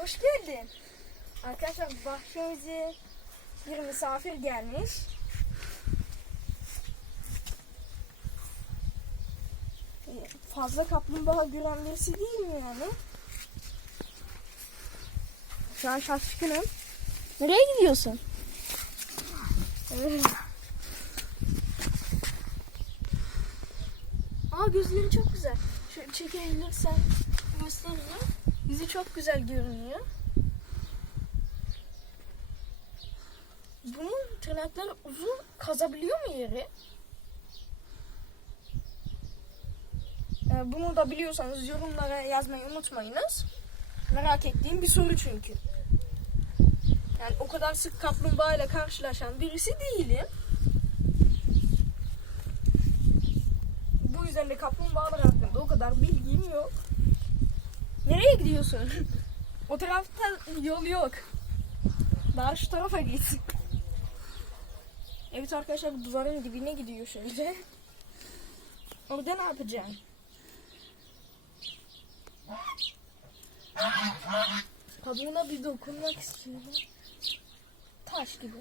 hoş geldin. Arkadaşlar bahçemize bir misafir gelmiş. Fazla kaplumbağa gören birisi değil mi yani? Şu an şaşkınım. Nereye gidiyorsun? Aa gözleri çok güzel. Şöyle çekebilirsen göstereyim. Yüzü çok güzel görünüyor. Bunun tırnakları uzun kazabiliyor mu yeri? Ee, Bunu da biliyorsanız yorumlara yazmayı unutmayınız. Merak ettiğim bir soru çünkü. Yani o kadar sık kaplumbağa ile karşılaşan birisi değilim. Bu yüzden de kaplumbağalar hakkında o kadar bilgim yok. Nereye gidiyorsun? o tarafta yol yok. Daha şu tarafa git. Evet arkadaşlar duvarın dibine gidiyor şöyle. Orada ne yapacaksın? Kabuğuna bir dokunmak istiyorum. Taş gibi.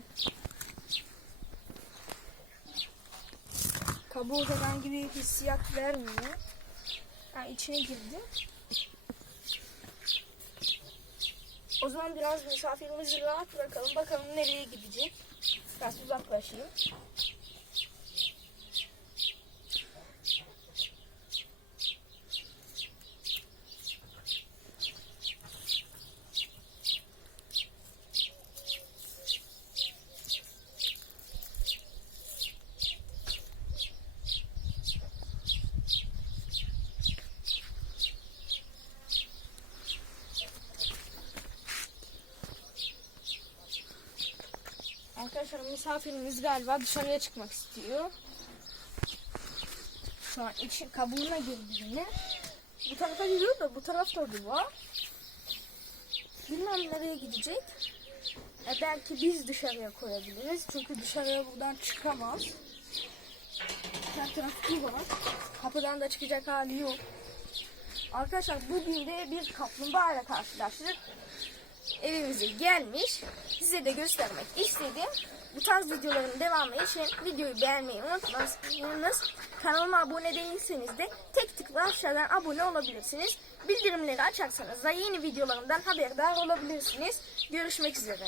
Kabuğu herhangi bir hissiyat vermiyor. Ha, içine girdi. O zaman biraz misafirimizi rahat bırakalım. Bakalım nereye gidecek. Biraz uzaklaşayım. Arkadaşlar misafirimiz galiba dışarıya çıkmak istiyor. Şu an içi kabuğuna girdi yine. Bu tarafa gidiyor da bu tarafta duvar. Bilmem nereye gidecek. E belki biz dışarıya koyabiliriz. Çünkü dışarıya buradan çıkamaz. Her taraf duvar. Kapıdan da çıkacak hali yok. Arkadaşlar bugün de bir kaplumbağa ile karşılaştık evimize gelmiş. Size de göstermek istedim. Bu tarz videoların devamı için videoyu beğenmeyi unutmayınız. Kanalıma abone değilseniz de tek tıkla aşağıdan abone olabilirsiniz. Bildirimleri açarsanız da yeni videolarımdan haberdar olabilirsiniz. Görüşmek üzere.